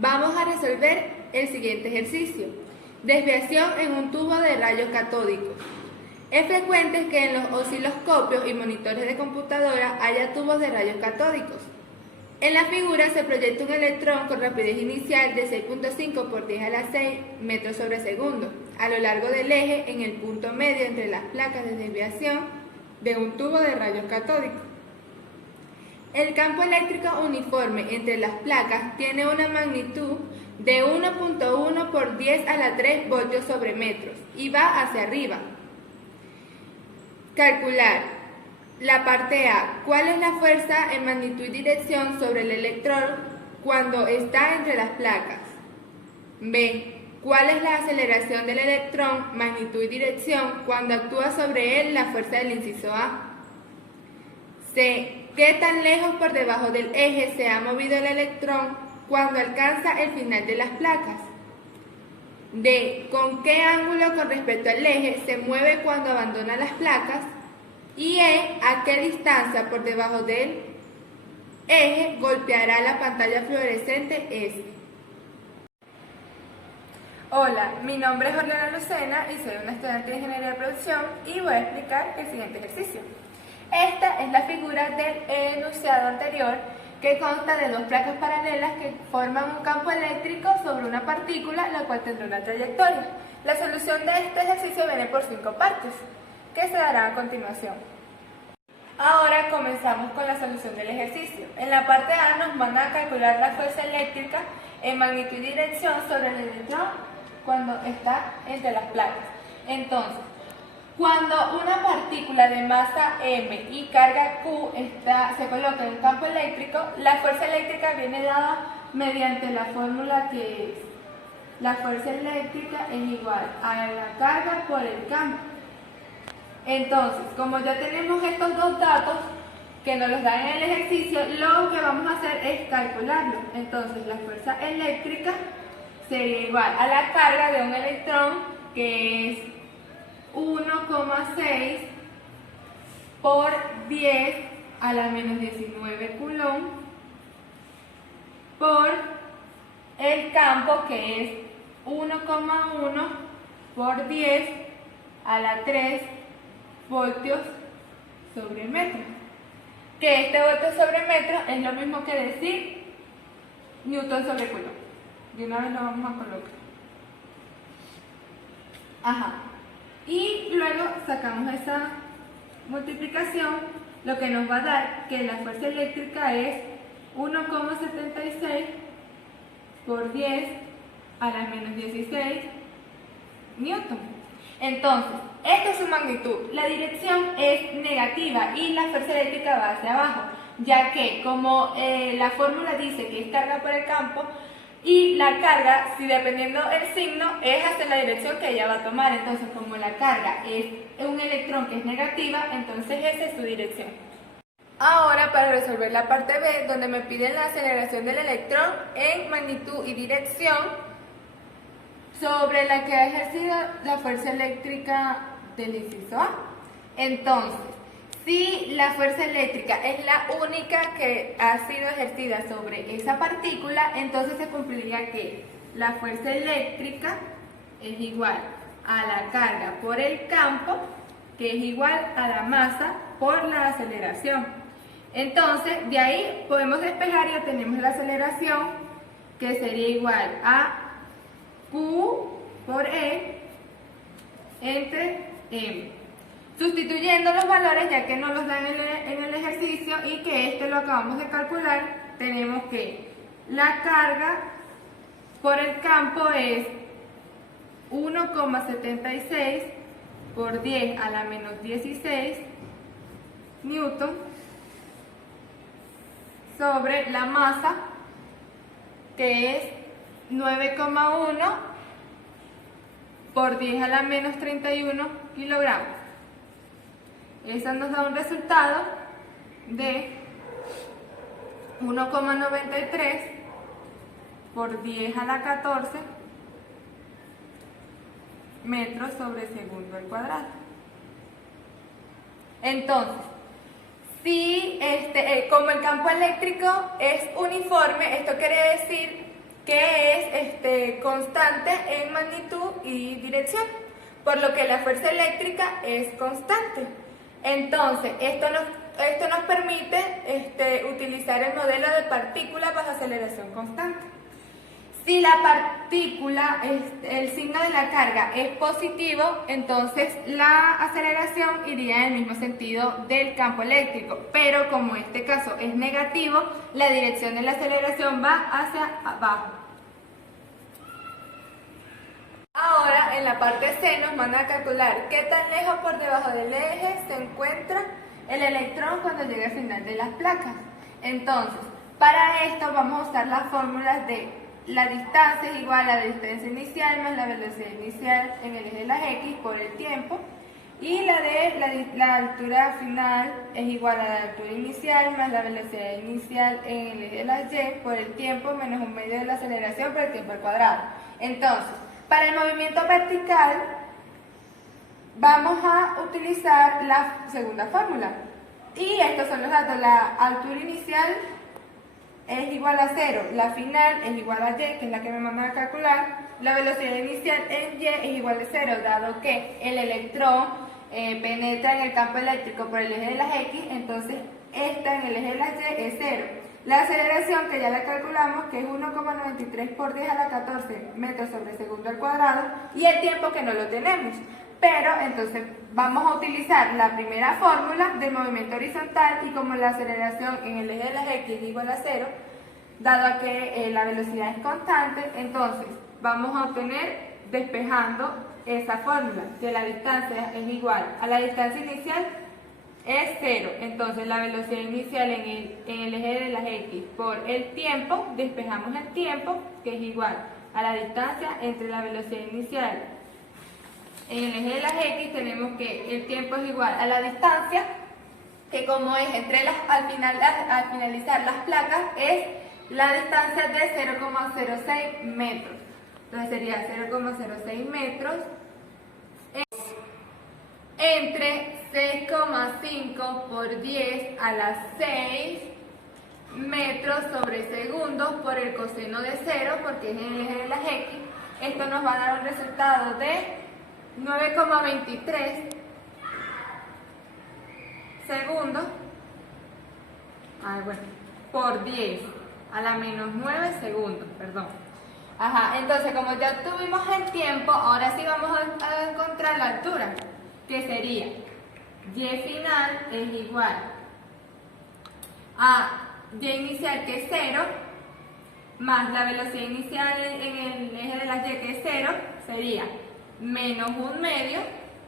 Vamos a resolver el siguiente ejercicio. Desviación en un tubo de rayos catódicos. Es frecuente que en los osciloscopios y monitores de computadora haya tubos de rayos catódicos. En la figura se proyecta un electrón con rapidez inicial de 6.5 por 10 a la 6 metros sobre segundo a lo largo del eje en el punto medio entre las placas de desviación de un tubo de rayos catódicos. El campo eléctrico uniforme entre las placas tiene una magnitud de 1.1 por 10 a la 3 voltios sobre metros y va hacia arriba. Calcular. La parte A. ¿Cuál es la fuerza en magnitud y dirección sobre el electrón cuando está entre las placas? B. ¿Cuál es la aceleración del electrón, magnitud y dirección cuando actúa sobre él la fuerza del inciso A? C. ¿Qué tan lejos por debajo del eje se ha movido el electrón cuando alcanza el final de las placas? D. ¿Con qué ángulo con respecto al eje se mueve cuando abandona las placas? Y E. ¿A qué distancia por debajo del eje golpeará la pantalla fluorescente S? Hola, mi nombre es Jorgana Lucena y soy una estudiante de Ingeniería de Producción y voy a explicar el siguiente ejercicio. Esta es la figura del enunciado anterior que consta de dos placas paralelas que forman un campo eléctrico sobre una partícula la cual tendrá una trayectoria. La solución de este ejercicio viene por 5 partes que se darán a continuación. Ahora comenzamos con la solución del ejercicio. En la parte A nos van a calcular la fuerza eléctrica en magnitud y dirección sobre el electrón cuando está entre las placas. Entonces, cuando una partícula de masa m y carga q se coloca en un campo eléctrico, la fuerza eléctrica viene dada mediante la fórmula que es: la fuerza eléctrica es igual a la carga por el campo. Entonces, como ya tenemos estos dos datos que nos los dan en el ejercicio, lo que vamos a hacer es calcularlo. Entonces, la fuerza eléctrica sería igual a la carga de un electrón, que es 1,6 por 10 a la menos 19 coulomb, por el campo, que es 1,1 por 10 a la 3 voltios sobre metro. Que este voltio sobre metro es lo mismo que decir newton sobre coulomb. De una vez lo vamos a colocar. Y luego sacamos esa multiplicación, lo que nos va a dar que la fuerza eléctrica es 1,76 por 10 a la menos 16 newton. Entonces, esta es su magnitud. La dirección es negativa y la fuerza eléctrica va hacia abajo, ya que como la fórmula dice que es carga por el campo, y la carga, si dependiendo el signo, es hacia la dirección que ella va a tomar. Entonces, como la carga es un electrón que es negativa, entonces esa es su dirección. Ahora, para resolver la parte B, donde me piden la aceleración del electrón en magnitud y dirección sobre la que ha ejercido la fuerza eléctrica del inciso A. Entonces, si la fuerza eléctrica es la única que ha sido ejercida sobre esa partícula, entonces se cumpliría que la fuerza eléctrica es igual a la carga por el campo, que es igual a la masa por la aceleración. Entonces, de ahí podemos despejar y obtenemos la aceleración, que sería igual a Q por E entre M. Sustituyendo los valores, ya que no los dan en el ejercicio y que este lo acabamos de calcular, tenemos que la carga por el campo es 1,76 por 10 a la menos 16 newton sobre la masa, que es 9,1 por 10 a la menos 31 kilogramos. Eso nos da un resultado de 1,93 por 10 a la 14 metros sobre segundo al cuadrado. Entonces, si como el campo eléctrico es uniforme, esto quiere decir que es constante en magnitud y dirección, por lo que la fuerza eléctrica es constante. Entonces, esto nos permite utilizar el modelo de partícula bajo aceleración constante. Si la partícula, el signo de la carga es positivo, entonces la aceleración iría en el mismo sentido del campo eléctrico, pero como este caso es negativo, la dirección de la aceleración va hacia abajo. Ahora, en la parte C nos mandan a calcular qué tan lejos por debajo del eje se encuentra el electrón cuando llegue al final de las placas. Entonces, para esto vamos a usar las fórmulas de la distancia es igual a la distancia inicial más la velocidad inicial en el eje de las X por el tiempo, y la de la altura final es igual a la altura inicial más la velocidad inicial en el eje de las Y por el tiempo menos un medio de la aceleración por el tiempo al cuadrado. Entonces, para el movimiento vertical vamos a utilizar la segunda fórmula. Y estos son los datos: la altura inicial es igual a 0, la final es igual a Y, que es la que me mandan a calcular, la velocidad inicial en Y es igual a 0, dado que el electrón penetra en el campo eléctrico por el eje de las X, entonces esta en el eje de las Y es 0. La aceleración, que ya la calculamos, que es 1,93 por 10 a la 14 metros sobre segundo al cuadrado, y el tiempo que no lo tenemos. Pero entonces vamos a utilizar la primera fórmula del movimiento horizontal, y como la aceleración en el eje de las X es igual a 0, dado que la velocidad es constante, entonces vamos a obtener, despejando esa fórmula, que la distancia es igual a la distancia inicial es 0, entonces la velocidad inicial en el eje de las X por el tiempo, despejamos el tiempo, que es igual a la distancia entre la velocidad inicial en el eje de las X, tenemos que el tiempo es igual a la distancia, que como es al finalizar las placas, es la distancia de 0,06 metros. Entonces sería 0,06 metros entre 6,5 por 10 a las 6 metros sobre segundos por el coseno de 0, porque es en el eje de las X. Esto nos va a dar un resultado de 9,23 segundos por 10 a la menos 9 segundos, perdón. Entonces, como ya obtuvimos el tiempo, ahora sí vamos a encontrar la altura, que sería Y final es igual a Y inicial, que es 0, más la velocidad inicial en el eje de las Y, que es 0, sería menos un medio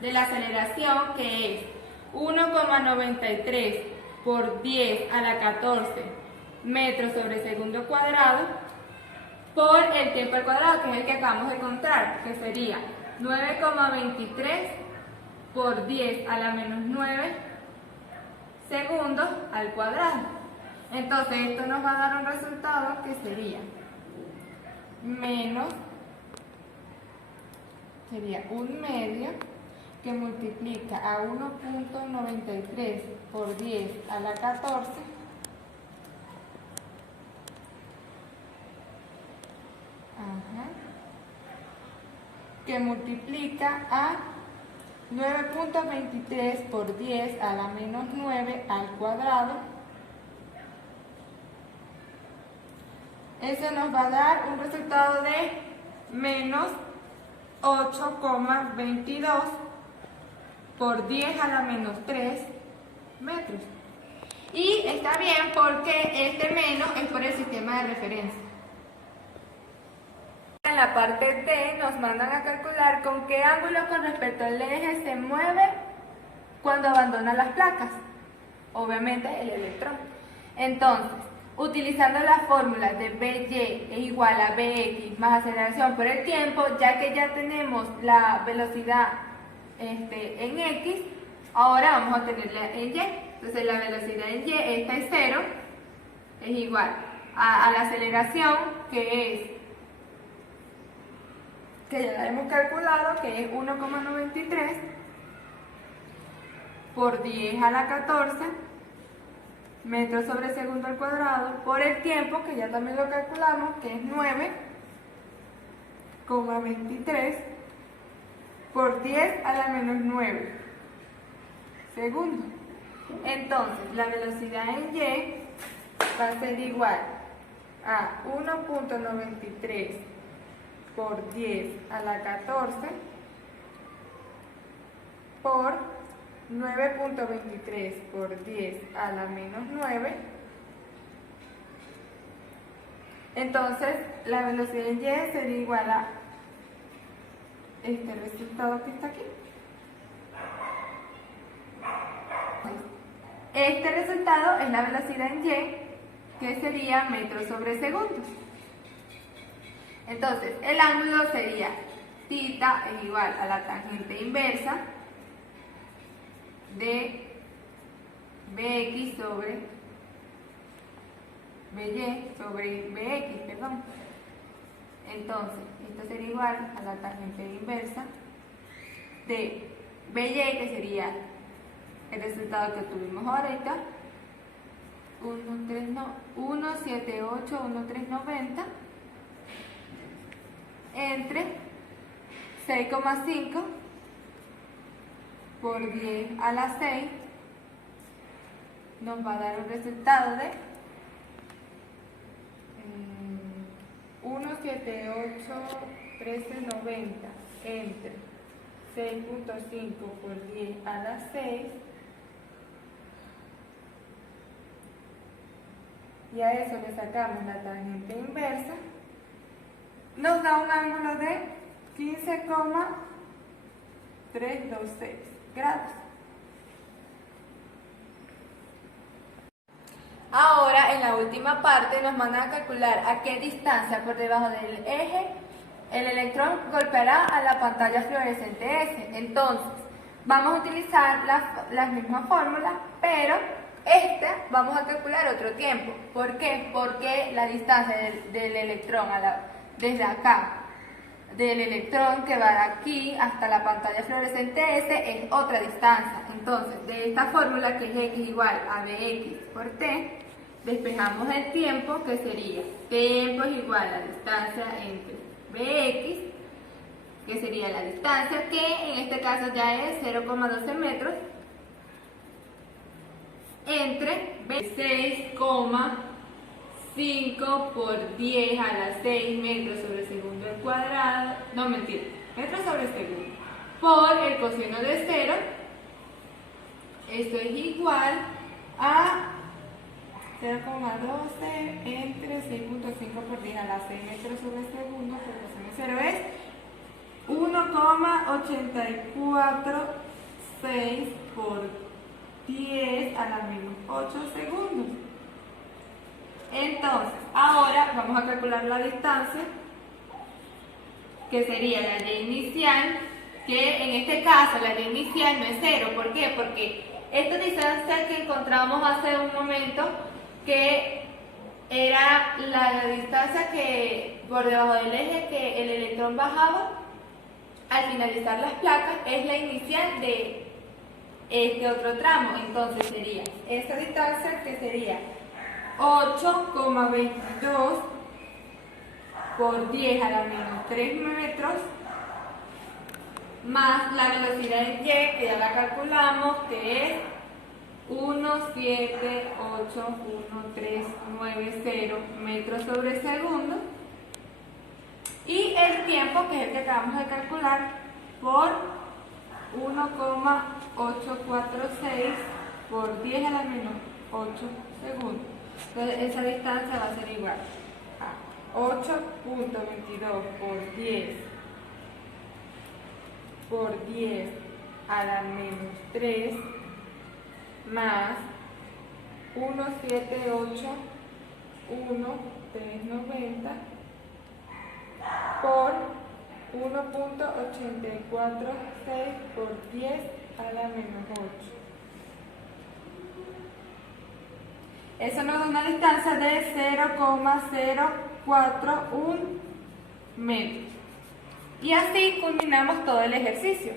de la aceleración, que es 1,93 por 10 a la 14 metros sobre segundo cuadrado por el tiempo al cuadrado, que es el que acabamos de encontrar, que sería 9,23 por 10 a la menos 9 segundos al cuadrado. Entonces esto nos va a dar un resultado que sería un medio que multiplica a 1,93 por 10 a la 14 que multiplica a 9,23 por 10 a la menos 9 al cuadrado. Eso nos va a dar un resultado de menos 8,22 por 10 a la menos 3 metros. Y está bien porque este menos es por el sistema de referencia. En la parte D nos mandan a calcular con qué ángulo con respecto al eje se mueve cuando abandona las placas. Obviamente el electrón. Entonces, utilizando la fórmula de BY es igual a BX más aceleración por el tiempo, ya que ya tenemos la velocidad en X, ahora vamos a tenerla en Y. Entonces la velocidad en Y, esta es 0, es igual a la aceleración, que ya la hemos calculado, que es 1,93 por 10 a la 14 metros sobre segundo al cuadrado por el tiempo, que ya también lo calculamos, que es 9,23 por 10 a la menos 9 segundos. Entonces, la velocidad en y va a ser igual a 1,93 por 10 a la 14 por 9,23 por 10 a la menos 9. Entonces, la velocidad en y sería igual a este resultado que está aquí. Este resultado es la velocidad en y, que sería metros sobre segundo. Entonces, el ángulo sería θ es igual a la tangente inversa de bx sobre by sobre bx, perdón. Entonces, esto sería igual a la tangente inversa de by, que sería el resultado que tuvimos ahorita, 1,781390 entre 6,5 por 10 a la 6 nos va a dar un resultado de 1,781390 entre 6,5 por 10 a la 6, y a eso le sacamos la tangente inversa, nos da un ángulo de 15,326 grados. Ahora, en la última parte, nos mandan a calcular a qué distancia por debajo del eje el electrón golpeará a la pantalla fluorescente S. Entonces, vamos a utilizar las mismas fórmulas, pero vamos a calcular otro tiempo. ¿Por qué? Porque la distancia del electrón desde acá, del electrón que va de aquí hasta la pantalla fluorescente S, es otra distancia. Entonces, de esta fórmula, que es x igual a dx por t, despejamos el tiempo, que sería tiempo es igual a la distancia entre bx, que sería la distancia, que en este caso ya es 0,12 metros, entre 6,5 por 10 a la 6 metros sobre segundo al cuadrado, no mentira, metros sobre segundo, por el coseno de 0, esto es igual a 0,12 entre 6,5 por 10 a la 6 metros sobre segundo, por el coseno de 0 es 1,846 por 10 a la menos 8 segundos. Entonces, ahora vamos a calcular la distancia, que sería la y inicial, que en este caso la y inicial no es 0. ¿Por qué? Porque esta distancia que encontramos hace un momento, que era la distancia que por debajo del eje que el electrón bajaba al finalizar las placas, es la inicial de este otro tramo. Entonces sería esta distancia, que sería 8,22 por 10 a la menos 3 metros, más la velocidad en y, que ya la calculamos, que es 1,781,390 metros sobre segundo, y el tiempo, que es el que acabamos de calcular, por 1,846 por 10 a la menos 8 segundos. Entonces, esa distancia va a ser igual a 8,22 por 10 a la menos 3 más 1,781,390 por 1,846 por 10 a la menos 8. Eso nos da una distancia de 0,041 metros. Y así culminamos todo el ejercicio.